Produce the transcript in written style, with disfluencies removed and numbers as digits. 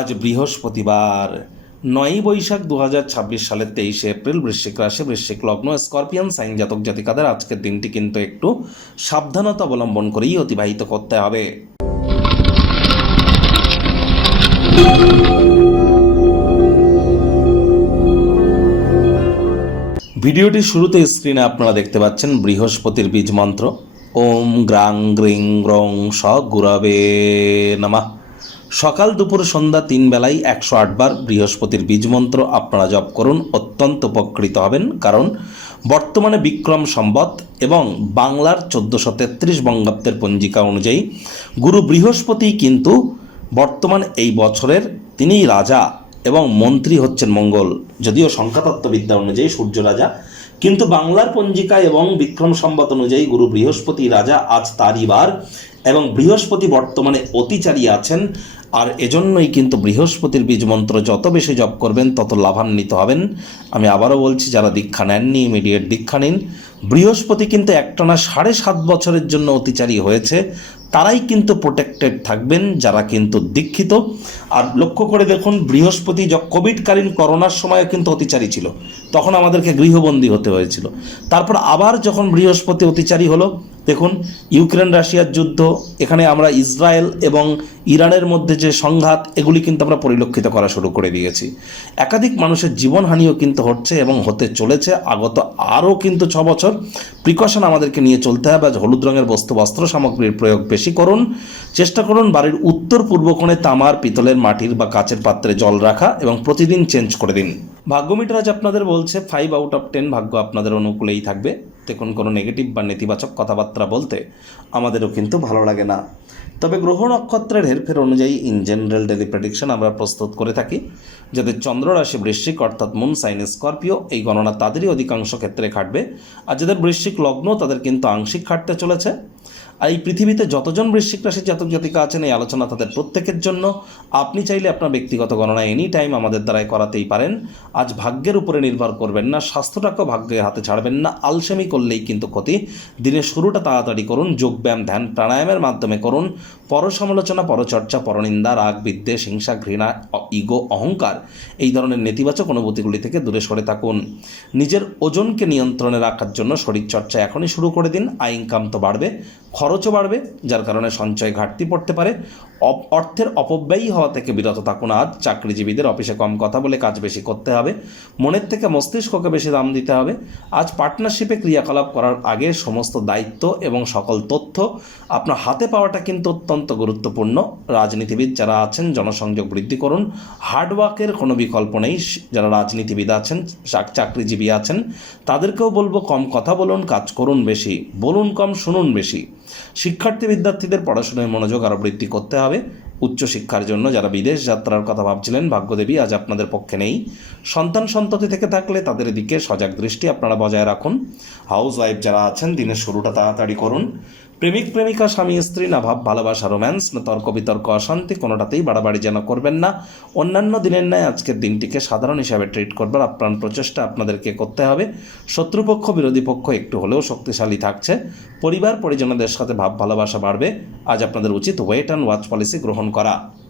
আজ বৃহস্পতিবার ৯ই বৈশাখ ২০২৬ সালের ২৩শে এপ্রিল। বৃশ্চিক রাশি, বৃশ্চিক লগ্ন, স্করপিয়ান সাইন জাতক জাতিকাদের আজকের দিনটি কিন্তু একটু সাবধানতা অবলম্বন করেই অতিবাহিত করতে হবে। ভিডিওটির শুরুতে স্ক্রিনে আপনারা দেখতে পাচ্ছেন বৃহস্পতির বীজ মন্ত্র। ওম গ্রাং গ্রিং গ্রং স গুরবে নমঃ। সকাল দুপুর সন্ধ্যা ৩ বেলায় ১০৮ বার বৃহস্পতির বীজ মন্ত্র আপনারা জপ করুন, অত্যন্ত উপকৃত হবেন। কারণ বর্তমানে বিক্রম সম্বত এবং বাংলার ১৪৩৩ বঙ্গাব্দের পঞ্জিকা অনুযায়ী গুরু বৃহস্পতি কিন্তু বর্তমান এই বছরের তিনিই রাজা এবং মন্ত্রী হচ্ছেন মঙ্গল। যদিও সংখ্যাতত্ত্ববিদ্যা অনুযায়ী সূর্য রাজা, কিন্তু বাংলার পঞ্জিকা এবং বিক্রম সম্বত অনুযায়ী গুরু বৃহস্পতি রাজা, আজ তারই বার এবং বৃহস্পতি বর্তমানে অতিচারী আছেন। আর এজন্যই কিন্তু বৃহস্পতির বীজ মন্ত্র যত বেশি জপ করবেন তত লাভান্বিত হবেন। আমি আবারও বলছি, যারা দীক্ষা নেননি ইমিডিয়েট দীক্ষা নিন। বৃহস্পতি কিন্তু একটানা ৭.৫ বছরের জন্য অতিচারী হয়েছে, তারাই কিন্তু প্রোটেক্টেড থাকবেন যারা কিন্তু দীক্ষিত। আর লক্ষ্য করে দেখুন, বৃহস্পতি কোভিডকালীন করোনার সময়ও কিন্তু অতিচারী ছিল, তখন আমাদেরকে গৃহবন্দী হতে হয়েছিল। তারপর আবার যখন বৃহস্পতি অতিচারী হলো, দেখুন ইউক্রেন রাশিয়ার যুদ্ধ, এখানে আমরা ইসরায়েল এবং ইরানের মধ্যে যে সংঘাত, এগুলি কিন্তু আমরা পরিলক্ষিত করা শুরু করে দিয়েছি। একাধিক মানুষের জীবনহানিও কিন্তু হচ্ছে এবং হতে চলেছে আগত আরও কিন্তু ৬ বছর। প্রিকশন আমাদেরকে নিয়ে চলতে হবে। আজ হলুদ রঙের বস্ত্র সামগ্রীর প্রয়োগ বেশি করুন। চেষ্টা করুন বাড়ির উত্তর পূর্ব কোণে তামার, পিতলের, মাটির বা কাচের পাত্রে জল রাখা এবং প্রতিদিন চেঞ্জ করে দিন। ভাগ্য মিটার আজ আপনাদের বলছে 5 আউট অফ 10 ভাগ্য আপনাদের অনুকূলেই থাকবে। দেখুন, কোনো নেগেটিভ বা নেতিবাচক কথাবার্তা বলতে আমাদেরও কিন্তু ভালো লাগে না। তবে গ্রহ নক্ষত্রের হেরফের অনুযায়ী ইন জেনারেল ডেলি প্রেডিকশন আমরা প্রস্তুত করে থাকি। যাদের চন্দ্র রাশি বৃশ্চিক অর্থাৎ মুন সাইন স্করপিও, এই গণনা তাদেরই অধিকাংশ ক্ষেত্রে খাটবে। আর যাদের বৃশ্চিক লগ্ন তাদের কিন্তু আংশিক খাটতে চলেছে। আর এই পৃথিবীতে যতজন বৃশ্চিক রাশির জাতক জাতিকা আছেন, এই আলোচনা তাদের প্রত্যেকের জন্য। আপনি চাইলে আপনার ব্যক্তিগত গণনা এনি টাইম আমাদের দ্বারাই করাতেই পারেন। আজ ভাগ্যের উপরে নির্ভর করবেন না, স্বাস্থ্যটাকেও ভাগ্যের হাতে ছাড়বেন না। আলসেমি করলেই কিন্তু ক্ষতি। দিনের শুরুটা তাড়াতাড়ি করুন, যোগব্যায়াম, ধ্যান, প্রাণায়ামের মাধ্যমে করুন। পরসমালোচনা, পরচর্চা, পরনিন্দা, রাগ, বিদ্বেষ, হিংসা, ঘৃণা, ইগো, অহংকার, এই ধরনের নেতিবাচক অনুভূতিগুলি থেকে দূরে সরে থাকুন। নিজের ওজনকে নিয়ন্ত্রণে রাখার জন্য শরীরচর্চা এখনই শুরু করে দিন। আয় ইনকাম তো বাড়বে, খরচও বাড়বে, যার কারণে সঞ্চয় ঘাটতি পড়তে পারে। অর্থের অপব্যয়ী হওয়া থেকে বিরত থাকুন। আজ চাকরিজীবীদের অফিসে কম কথা বলে কাজ বেশি করতে হবে, মনের থেকে মস্তিষ্ককে বেশি দাম দিতে হবে। আজ পার্টনারশিপে ক্রিয়াকলাপ করার আগে সমস্ত দায়িত্ব এবং সকল তথ্য আপনার হাতে পাওয়াটা কিন্তু অত্যন্ত গুরুত্বপূর্ণ। রাজনীতিবিদ যারা আছেন, জনসংযোগ বৃদ্ধি করুন। হার্ডওয়ার্কের কোনো বিকল্প নেই। যারা রাজনীতিবিদ আছেন, চাকরিজীবী আছেন, তাদেরকেও বলবো কম কথা বলুন, কাজ করুন বেশি, বলুন কম, শুনুন বেশি। শিক্ষার্থী বিদ্যার্থীদের পড়াশোনায় মনোযোগ আরও বৃদ্ধি করতে হবে। উচ্চশিক্ষার জন্য যারা বিদেশ যাত্রার কথা ভাবছিলেন, ভাগ্যদেবী আজ আপনাদের পক্ষে নেই। সন্তান সন্ততি থেকে থাকলে তাদের দিকে সজাগ দৃষ্টি আপনারা বজায় রাখুন। হাউস ওয়াইফ যারা আছেন, দিনের শুরুটা তাড়াতাড়ি করুন। প্রেমিক প্রেমিকা, স্বামী স্ত্রী, না ভাব ভালোবাসা, রোম্যান্স, না তর্ক বিতর্ক, অশান্তি, কোনোটাতেই বাড়াবাড়ি যেন করবেন না। অন্যান্য দিনের ন্যায় আজকের দিনটিকে সাধারণ হিসাবে ট্রিট করবার আপ্রাণ প্রচেষ্টা আপনাদেরকে করতে হবে। শত্রুপক্ষ, বিরোধী পক্ষ একটু হলেও শক্তিশালী থাকছে। পরিবার পরিজনদের সাথে ভাব ভালোবাসা বাড়বে। আজ আপনাদের উচিত ওয়েট অ্যান্ড ওয়াচ পলিসি গ্রহণ করা।